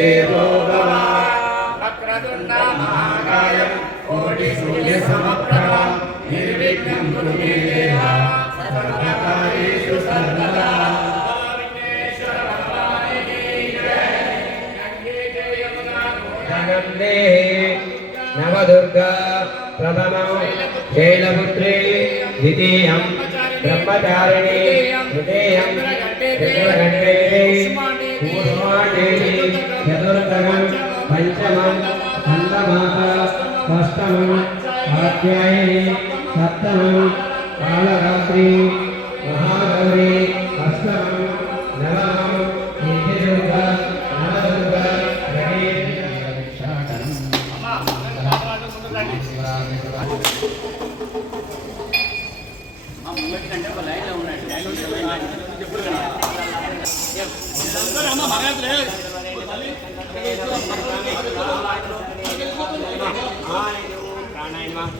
దేవో భవ వక్రతుండ మహాకాయం కోటి సూర్య సమప్రభ నిర్విఘ్నం కురు మే దేవ సర్వకార్యేషు సర్వదా ద్వితీయం బ్రహ్మచారిణి తృతీయం మూఢమాదేవి చతుర్థకం పంచమం అందమాస అష్టమం ఆధ్యాయే సప్తమం కాళరాత్రి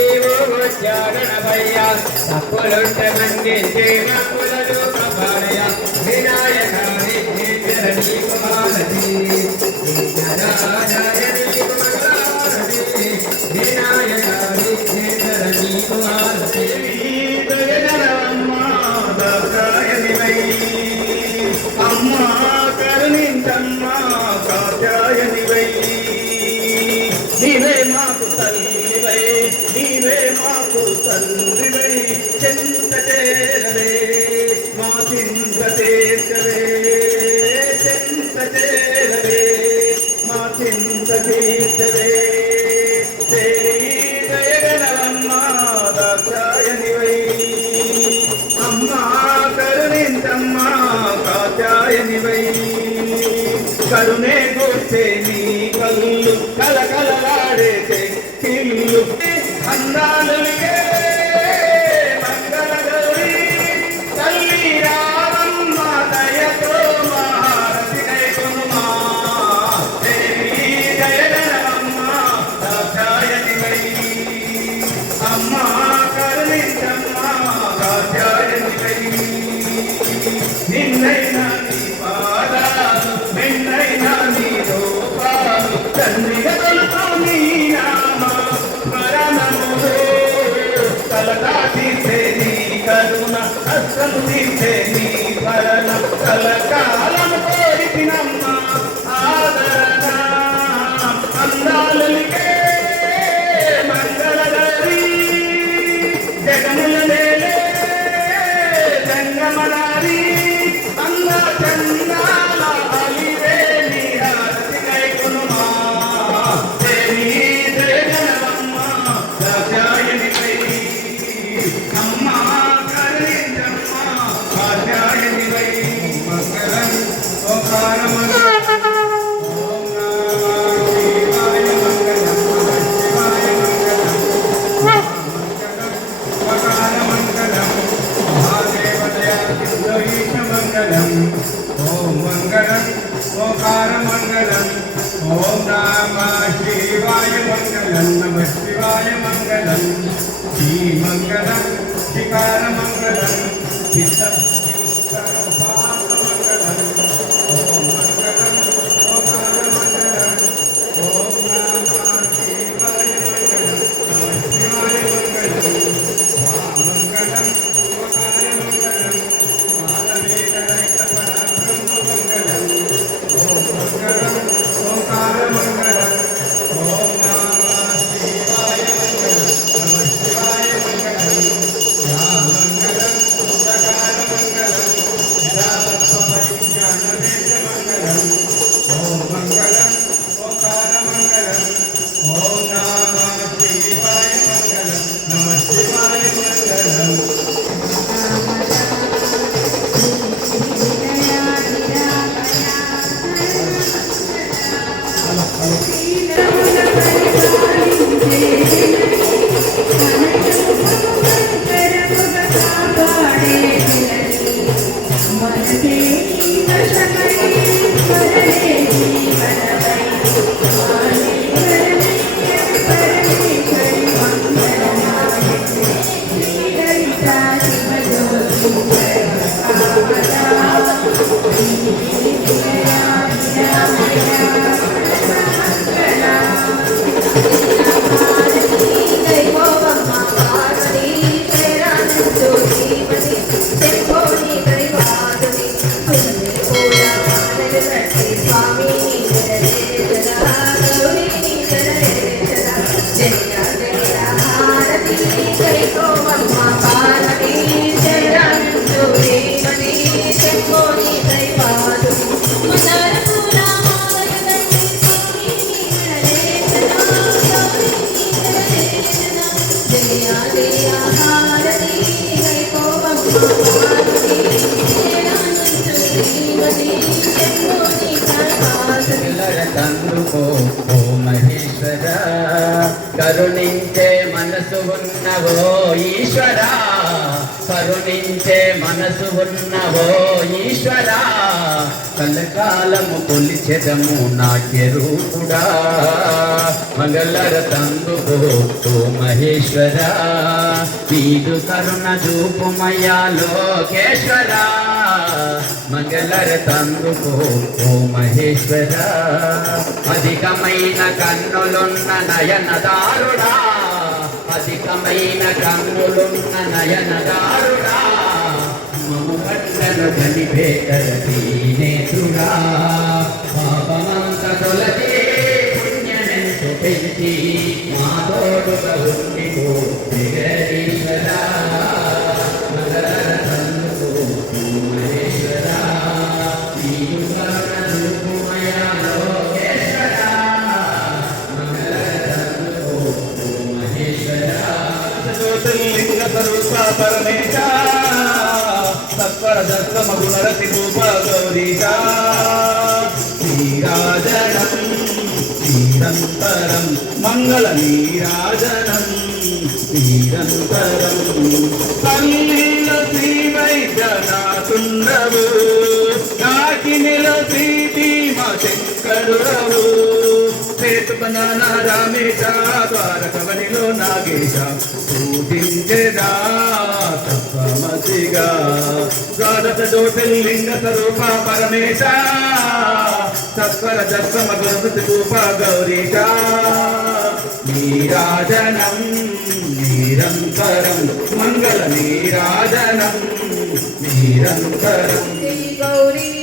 ೇವೋ ಜಾಗಣ ಭಯ್ಯ ಸಪ್ಪಲೊಟ್ಟ ಮಂಗೆ ಜೇನ ಕುಲ వినాయకాయ వినాయకాయ జననీ కుమారతి జననీ కుమారతి వినాయకాయ జననీ కుమారతి అమ్మా కరుణిందమ్మా కాత్యాయని వై నీవే మాకు తల్లివై నీవే మాకు తల్లివై చెంత అన్నాలు కల్పిస్తే నీ మరణం కలకాలం ఓం మంగళం ఓంకార మంగళం ఓం నామ శివాయ మంగళం నమ శివాయ మంగళం శ్రీ మంగళం శికార మంగళం మనసు ఉన్నవో ఈశ్వరా? కరుణించే మనసు ఉన్నవో ఈశ్వరా? కలకాలము కొలిచెదము నాట్య రూపుడా? మంగళర తందుకో మహేశ్వరా? మహేశ్వర నీదు కరుణ చూపుమయ్యా లోకేశ్వరా? మంగళర తందుకో మహేశ్వరా మహేశ్వర? అధికమైన కన్నులున్న నయనదారుడా? అధికమైన కన్నులున్న నయనదారుడా. మము పట్లను గనిపేకర దీనేతుడా పాపమంత తొలగి పుణ్యమెంతు పెంచి మా తోడుగా పరమేశ సత్వర దత్తమ గుణరతి రూప గౌరీశ నీరాజనం నిరంతరం మంగళ నీరాజనం నిరంతరం తల్లిల శ్రీ వైద్యనాథుండవు నాకినిల శ్రీ భీమ శంకరుడవు సేతు రామేశ ద్వారకవనిలో నాగేశ పూజించెదా తత్వమసిగా ద్వాదశ జ్యోతిర్లింగ స్వరూప పరమేశ సత్వర దర్శమ గణపతి రూప గౌరీశ నీరాజనం నిరంతరం మంగళ నీరాజనం నిరంతరం గౌరీ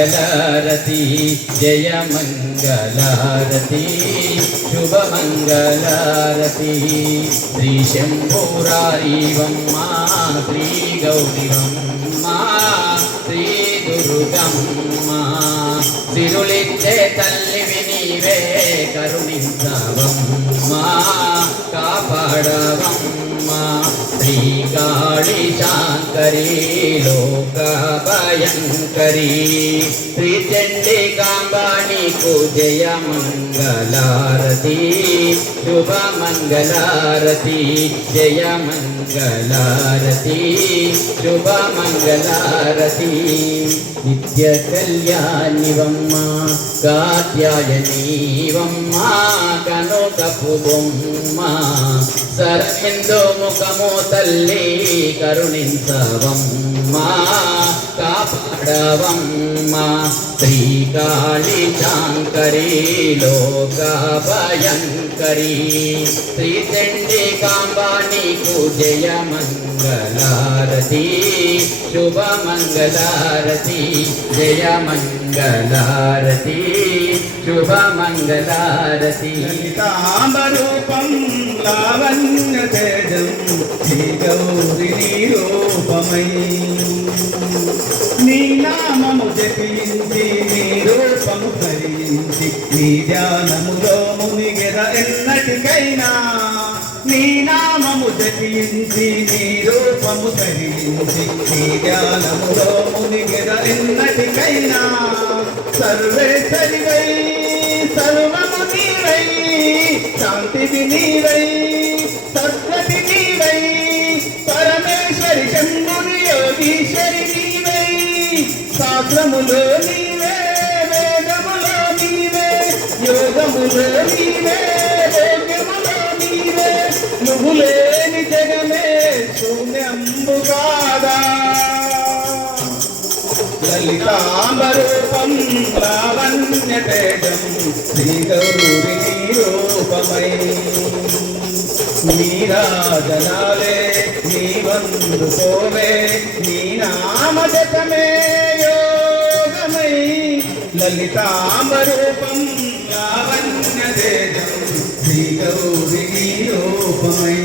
మంగళారతి జయ మంగళారతి శుభ మంగళారతి. శ్రీ శంభూరారీవమ్మ శ్రీ గౌరివమ్మ శ్రీ దుర్గమ్మ. సిరులిచ్చే తల్లివి నీవే కరుణించవమ్మా. కాపాడవమ్మా శ్రీకాళి శాంకరీ లోక భయంకరీ. శ్రీ కాంబాణి పూజయ మంగళారతి శుభ మంగళారతి జయ మంగళారతి శుభ మంగళారతి నిత్య కళ్యాణివమ్మ కాత్యాయనీవమ్మ కనుకపు బొమ్మ సరవిందు ముఖము తల్లి కరుణించవమ్మ కాపాడవమ్మ శ్రీకాళి చా శాంకరి లోక భయంకరీ. శ్రీ చండికాంబా నీకు జయ మంగళారతి శుభ మంగళారతి జయ మంగళ మంగళారతి శుభ మంగళారతి తామరూపం లావణ్య తేజం శ్రీ గౌరి రూపమై. నీ నామము జపించి నీ రూపము ధరించి నీ ధ్యానములో మునిగెర ఎన్నటికైనా నామము నీ రూపము ధరించి నీ ధ్యానములో మునిగిన ఎన్నటికైనా? సర్వేశ్వరివై సర్వము నీవై శాంతివి నీవై సత్వతి నీవై పరమేశ్వరి చంద్రుని యోగీశ్వరి నీవై శాస్త్రములో నీవే వేదములో నీవే యోగములో నీవే భోగ్యములో లావణ్యతేజం శ్రీగౌరి రూపమై నీరాజనాలే నీ వందు పోవే నీ నామజతమే యోగమై లలితాంబరూపం లావణ్యతేజం శ్రీగౌరి రూపమై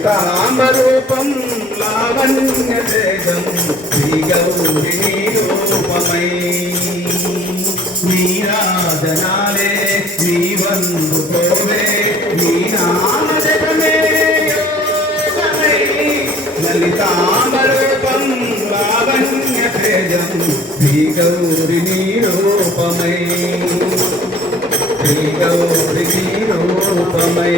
సీతారామరూపం లావణ్య తేజం శ్రీ గౌరి రూపమై నీరాజనాలే నీ వందుకోవే నీ నామజపమే యోగమై లావణ్య తేజం శ్రీ గౌరి రూపమై శ్రీ గౌరి రూపమై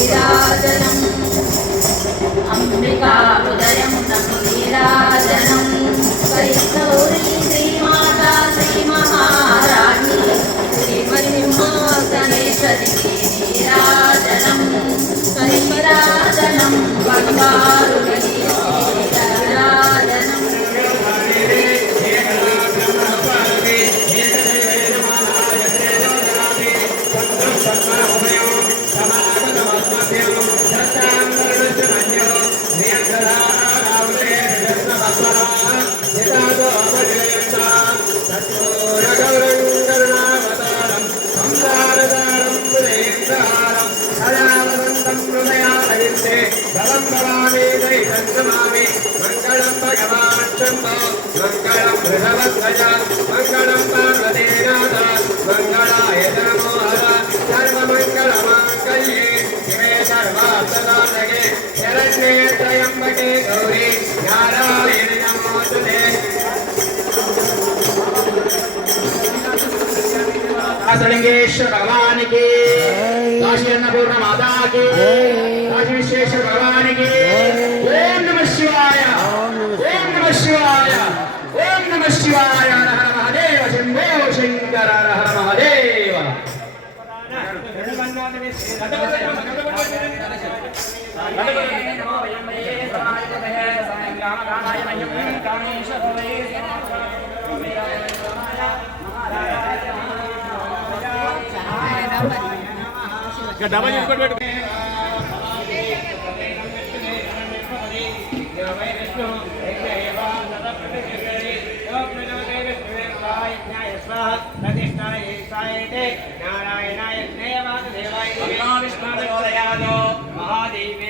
ीराजनम् अम्बिका उदयं तं निराजनं परिसौरी श्री माता श्री महाराणी श्री భగవానికి కాశీ అన్నపూర్ణ మాతాకి మహాదేవే చ విష్ణే విష్ణుపత్ని మహాదేవే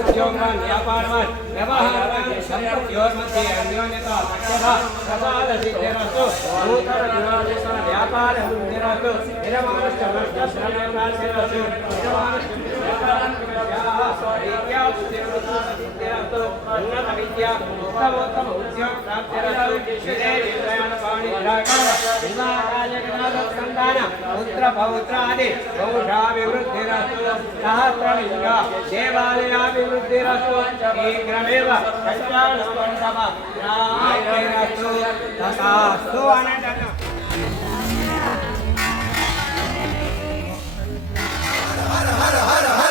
व्यापारवान् व्यवहारवान् सम्पत्योर्मध्ये अन्योन्यता सत्यता सदादसिद्धिरस्तु नूतनगुणादेशः व्यापारसिद्धिरस्तु निरमानश्च नष्टश्रमेणासिरस्तु निरमानश्च व्यापारं पुत्र पौत्रादि पौषाभिवृद्धिरस्तु सहस्रलिङ्गा देवालयाभिवृद्धिरस्तु शीघ्रमेव षष्टाणुपण्डवस्तु तथास्तु अनटन हर हर हर हर